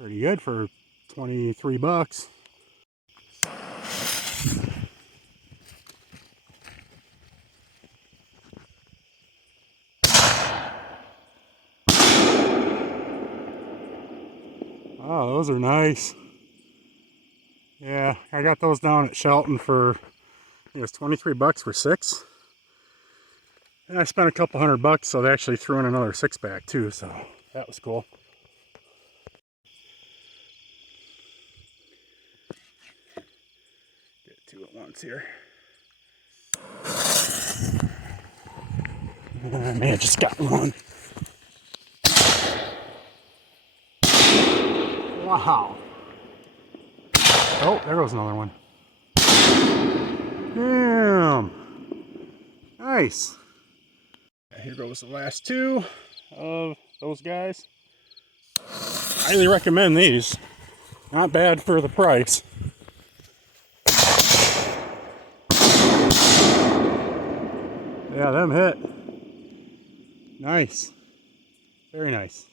Pretty good for 23 bucks. Oh, those are nice. Yeah, I got those down at Shelton for, it was 23 bucks for 6. And I spent a couple $100, so they actually threw in another 6-pack too, so that was cool. Get 2 at once here. I may have just got one. Wow. Oh, there goes another one. Damn. Nice. Here goes the last 2 of those guys. Highly recommend these. Not bad for the price. Yeah, them hit. Nice. Very nice.